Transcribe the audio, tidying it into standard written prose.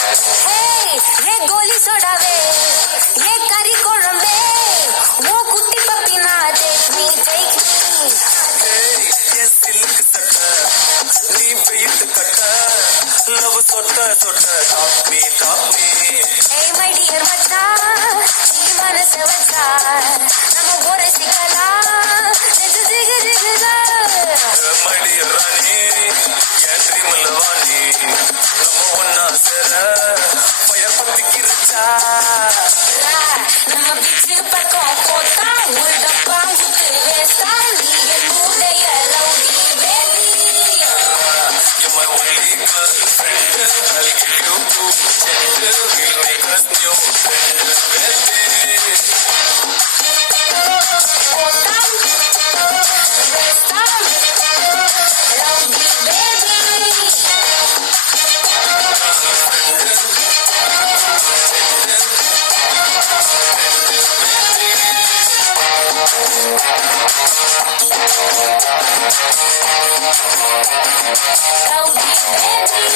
ये गोली सोडावे ये करी कोळंबे वो कुट्टी पप्पी ना take me ये सिल्क सट नी वेट कट लव सोट सोट top me hey my dear मच्चा ಈ ಮನಸ್ಸು ವಚ್ಚಾ ನಮ್ಮ ಗೋರೆ ಸಿಗಲ್ಲ ನೆಜ ಜಿಗ ಜಿಗದ ಮಡಿ ರಾಣಿ ಎಂಟ್ರಿ ಮಲವಾನಿ ನಮ್ಮ ಒನ್ನ ಸರ ಫಯರ್ ಪತ್ತಿ ಕಿರ್ಚಾ நம்ம பிச்சு பக்கம் போட்டா ஒரு டப்பா ஊத்து வேஸ்டா நீ என் மூடைய lovely baby You're my only girlfriend. I'll give you two gender. We'll make us new friend, baby. போட்டா வேஸ்டா lovely baby Love me, baby.